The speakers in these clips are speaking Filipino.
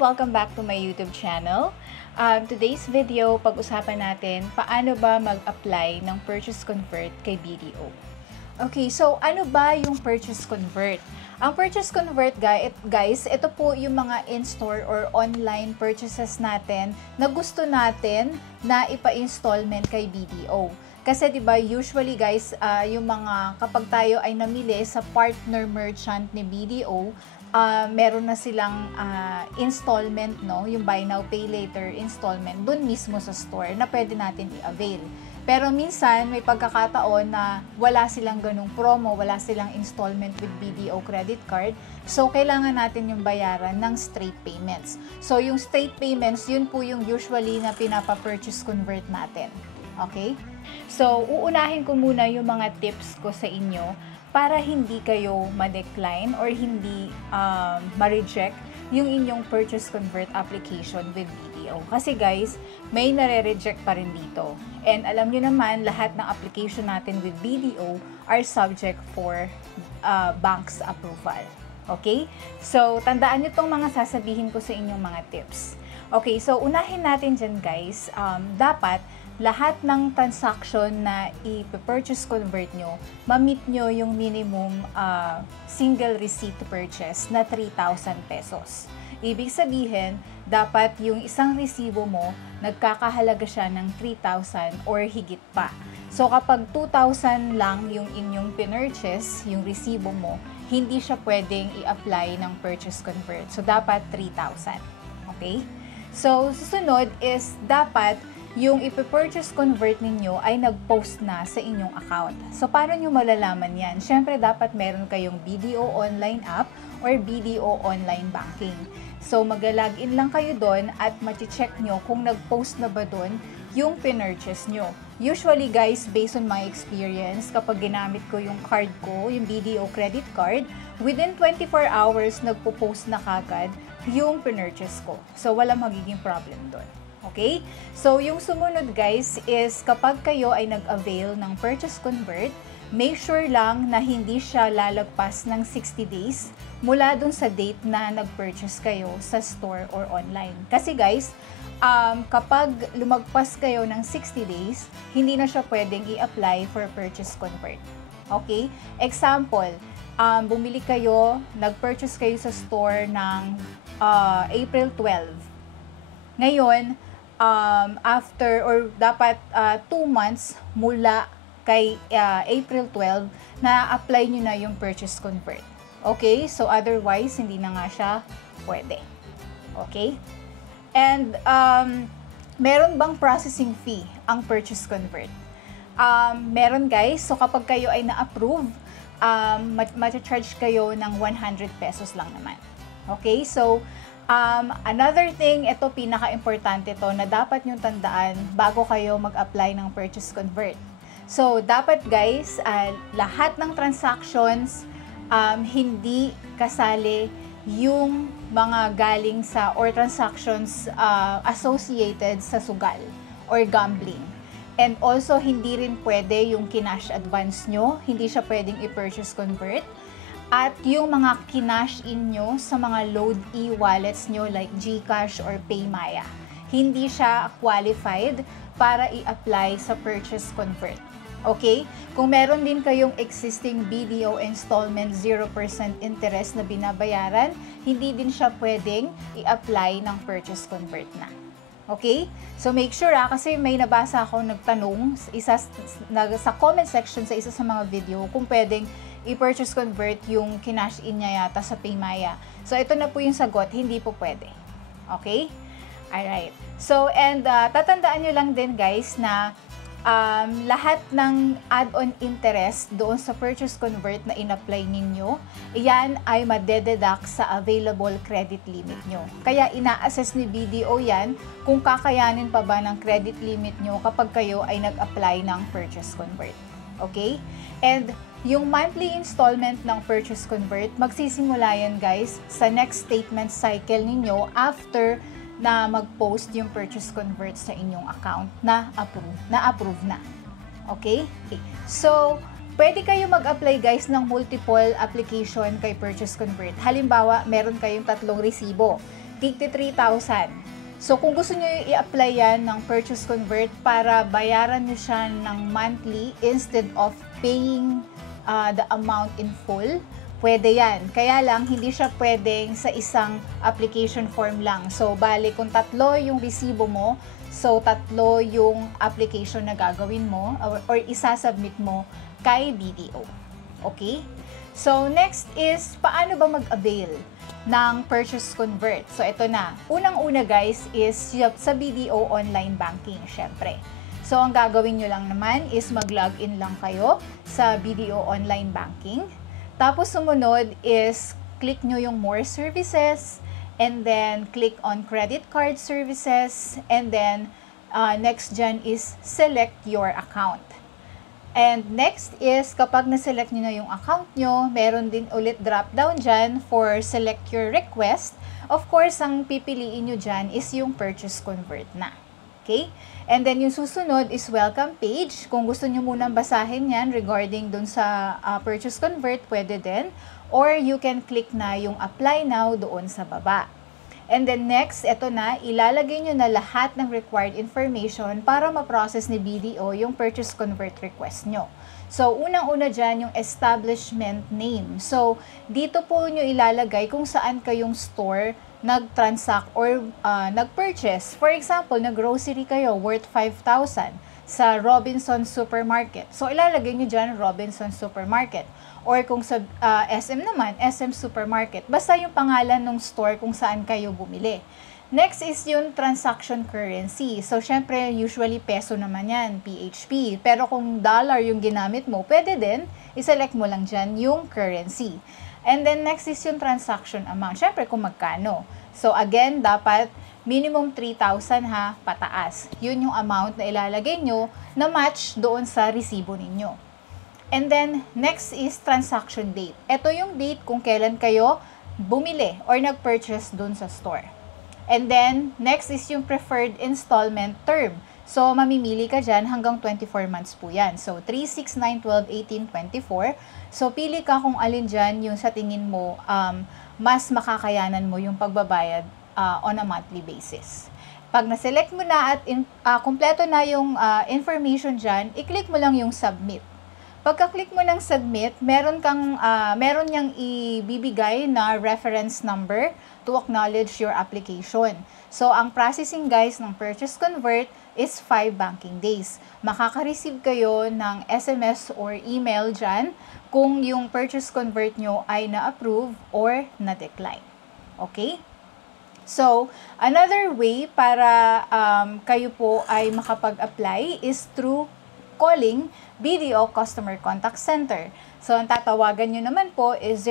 Welcome back to my YouTube channel. Today's video, pag-usapan natin paano ba mag-apply ng Purchase Convert kay BDO. Okay, so ano ba yung Purchase Convert? Ang Purchase Convert, guys, ito po yung mga in-store or online purchases natin na gusto natin na ipa-installment kay BDO. Kasi 'di ba usually guys, yung mga kapag tayo ay namili sa partner merchant ni BDO, meron na silang installment, no, yung buy now pay later installment dun mismo sa store na pwede natin i-avail. Pero minsan may pagkakataon na wala silang ganung promo, wala silang installment with BDO credit card. So kailangan natin yung bayaran ng straight payments. So yung straight payments, yun po yung usually na pinapa-purchase convert natin. Okay? So, uunahin ko muna yung mga tips ko sa inyo para hindi kayo ma-decline or hindi ma-reject yung inyong purchase convert application with BDO. Kasi guys, may nare-reject pa rin dito. And alam nyo naman, lahat ng application natin with BDO are subject for bank's approval. Okay? So, tandaan nyo tong mga sasabihin ko sa inyong mga tips. Okay, so unahin natin dyan guys, dapat lahat ng transaction na i-purchase convert nyo, ma-meet nyo yung minimum single receipt to purchase na 3,000 pesos. Ibig sabihin, dapat yung isang resibo mo, nagkakahalaga siya ng 3,000 or higit pa. So kapag 2,000 lang yung inyong pinurchase, yung resibo mo, hindi siya pwedeng i-apply ng purchase convert. So dapat 3,000. Okay? So susunod is dapat yung ipipurchase convert ninyo ay nag-post na sa inyong account. So, paano nyo malalaman yan? Siyempre, dapat meron kayong BDO online app or BDO online banking. So, mag-login lang kayo doon at ma-check nyo kung nag-post na ba doon yung pinurchase nyo. Usually, guys, based on my experience, kapag ginamit ko yung card ko, yung BDO credit card, within 24 hours, nagpo-post na kagad yung pinurchase ko. So, wala magiging problem doon. Okay? So, yung sumunod guys is kapag kayo ay nag-avail ng purchase convert, make sure lang na hindi siya lalagpas ng 60 days mula dun sa date na nag-purchase kayo sa store or online. Kasi guys, kapag lumagpas kayo ng 60 days, hindi na siya pwedeng i-apply for purchase convert. Okay? Example, bumili kayo, nag-purchase kayo sa store ng April 12. Ngayon, after or dapat 2 months mula kay April 12 na apply nyo na yung purchase convert. Okay? So otherwise, hindi na nga siya pwede. Okay? And meron bang processing fee ang purchase convert? Meron guys. So kapag kayo ay na-approve, ma-charge kayo ng 100 pesos lang naman. Okay? So another thing, ito pinaka-importante to na dapat nyo tandaan bago kayo mag-apply ng purchase convert. So, dapat guys, lahat ng transactions, hindi kasali yung mga galing sa or transactions associated sa sugal or gambling. And also, hindi rin pwede yung kinash advance nyo, hindi siya pwedeng i-purchase convert. At yung mga kinash in nyo sa mga load e-wallets nyo like GCash or PayMaya, hindi siya qualified para i-apply sa purchase convert. Okay? Kung meron din kayong existing BDO installment 0% interest na binabayaran, hindi din siya pwedeng i-apply ng purchase convert na. Okay? So make sure kasi may nabasa ako nagtanong sa comment section sa isa sa mga video kung pwedeng i-purchase convert yung kinash in niya yata sa PayMaya. So, ito na po yung sagot, hindi po pwede. Okay? Alright. So, and tatandaan nyo lang din guys na lahat ng add-on interest doon sa purchase convert na in-apply ninyo, iyan ay madededuct sa available credit limit nyo. Kaya ina-assess ni BDO yan kung kakayanin pa ba ng credit limit nyo kapag kayo ay nag-apply ng purchase convert. Okay? And yung monthly installment ng purchase convert, magsisimula yan guys sa next statement cycle ninyo after na mag-post yung purchase convert sa inyong account na approve na. Okay? So, pwede kayo mag-apply guys ng multiple application kay purchase convert. Halimbawa, meron kayong 3 resibo. tigti 3,000. So, kung gusto nyo i-apply yan ng purchase convert para bayaran nyo siya ng monthly instead of paying the amount in full, pwede yan. Kaya lang, hindi siya pwedeng sa isang application form lang. So, bali, kung tatlo yung resibo mo, so tatlo yung application na gagawin mo or isasubmit mo kay BDO. Okay? So, next is, paano ba mag-avail ng purchase convert? So, ito na. Unang-una guys is sa BDO online banking, syempre. So, ang gagawin nyo lang naman is mag-login lang kayo sa BDO online banking. Tapos sumunod is click nyo yung more services and then click on credit card services and then next dyan is select your account. And next is kapag na-select nyo na yung account nyo, meron din ulit drop down dyan for select your request. Of course, ang pipiliin nyo dyan is yung purchase convert na. Okay? And then yung susunod is welcome page. Kung gusto nyo munang basahin yan regarding dun sa purchase convert, pwede din. Or you can click na yung apply now doon sa baba. And then next, eto na, ilalagay nyo na lahat ng required information para ma-process ni BDO yung purchase convert request nyo. So, unang-una dyan yung establishment name. So, dito po nyo ilalagay kung saan kayong store nag-transact or nag-purchase. For example, nag-grocery kayo worth 5,000 sa Robinson Supermarket. So, ilalagay nyo dyan Robinson Supermarket. Or kung sa SM naman, SM Supermarket. Basta yung pangalan ng store kung saan kayo bumili. Next is yung transaction currency. So, syempre, usually peso naman yan, PHP. Pero kung dollar yung ginamit mo, pwede din, iselect mo lang dyan yung currency. And then, next is yung transaction amount. Syempre, kung magkano. So, again, dapat minimum 3,000 ha, pataas. Yun yung amount na ilalagay nyo na match doon sa resibo ninyo. And then, next is transaction date. Ito yung date kung kailan kayo bumili or nag-purchase doon sa store. And then, next is yung preferred installment term. So, mamimili ka dyan hanggang 24 months po yan. So, 3, 6, 9, 12, 18, 24. So, pili ka kung alin dyan yung sa tingin mo mas makakayanan mo yung pagbabayad on a monthly basis. Pag na-select mo na at kompleto na yung information dyan, i-click mo lang yung submit. Pagka-click mo ng submit, meron niyang ibibigay na reference number to acknowledge your application. So, ang processing guys ng purchase convert is 5 banking days. Makaka-receive kayo ng SMS or email dyan kung yung purchase convert nyo ay na-approve or na-decline. Okay? So, another way para kayo po ay makapag-apply is through calling BDO Customer Contact Center. So, ang tatawagan nyo naman po is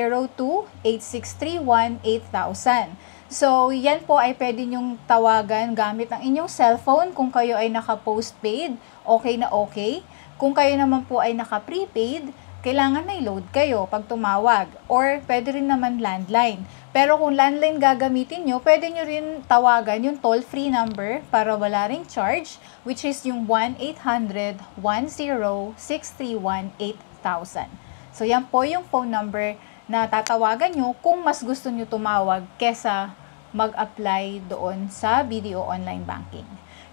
02-8631-8000. So, yan po ay pwede nyong tawagan gamit ang inyong cellphone. Kung kayo ay naka-postpaid, okay na okay. Kung kayo naman po ay naka-prepaid, kailangan may load kayo pag tumawag. Or pwede rin naman landline. Pero kung landline gagamitin nyo, pwede nyo rin tawagan yung toll-free number para wala ring charge, which is yung 1-800-10-631-8000. So, yan po yung phone number na tatawagan nyo kung mas gusto nyo tumawag kesa mag-apply doon sa BDO Online Banking.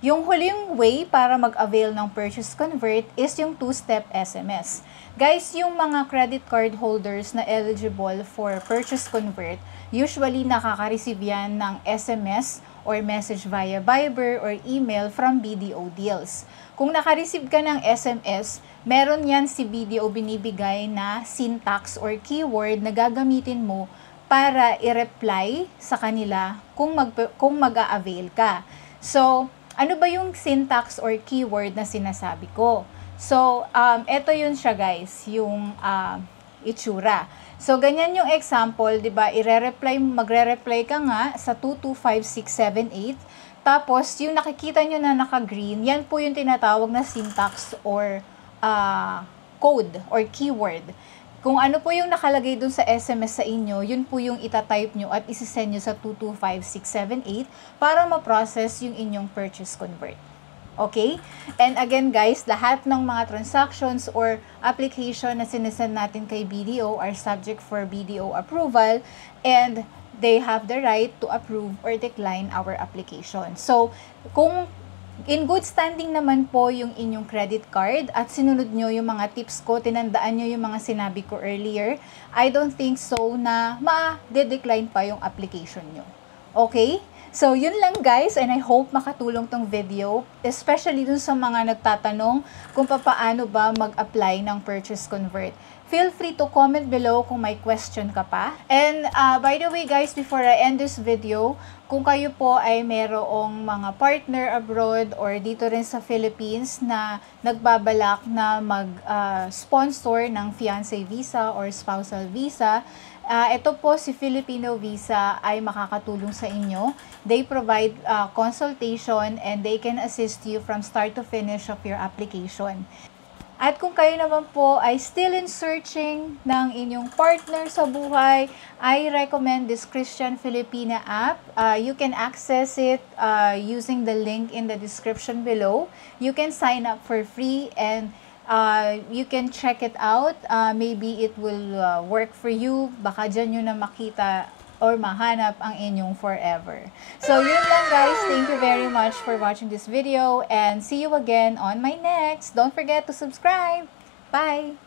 Yung huling way para mag-avail ng purchase convert is yung two-step SMS. Guys, yung mga credit card holders na eligible for purchase convert, usually nakaka-receive yan ng SMS or message via Viber or email from BDO Deals. Kung naka-receive ka ng SMS, meron yan si BDO binibigay na syntax or keyword na gagamitin mo para i-reply sa kanila kung mag-a-avail ka. So, ano ba yung syntax or keyword na sinasabi ko? So, eto yun siya guys, yung itsura. So, ganyan yung example, di ba? Magre-reply ka nga sa 225678. Tapos, yung nakikita nyo na naka-green, yan po yung tinatawag na syntax or code or keyword. Kung ano po yung nakalagay dun sa SMS sa inyo, yun po yung itatype nyo at isisend nyo sa 225678 para ma-process yung inyong purchase convert. Okay? And again guys, lahat ng mga transactions or application na sinesend natin kay BDO are subject for BDO approval and they have the right to approve or decline our application. So, kung in good standing naman po yung inyong credit card at sinunod nyo yung mga tips ko, tinandaan nyo yung mga sinabi ko earlier, I don't think so na ma-decline pa yung application nyo. Okay? So, yun lang guys, and I hope makatulong tong video, especially dun sa mga nagtatanong kung paano ba mag-apply ng Purchase Convert. Feel free to comment below kung may question ka pa. And by the way guys, before I end this video, kung kayo po ay merong mga partner abroad or dito rin sa Philippines na nagbabalak na mag-sponsor ng fiancé visa or spousal visa, ito po si Filipino Visa ay makakatulong sa inyo. They provide consultation and they can assist you from start to finish of your application. At kung kayo naman po ay still in searching ng inyong partner sa buhay, I recommend this Christian Filipina app. You can access it using the link in the description below. You can sign up for free and you can check it out. Maybe it will work for you. Baka dyan nyo na makita or mahanap ang inyong forever. So, yun lang guys. Thank you very much for watching this video and see you again on my next. Don't forget to subscribe. Bye!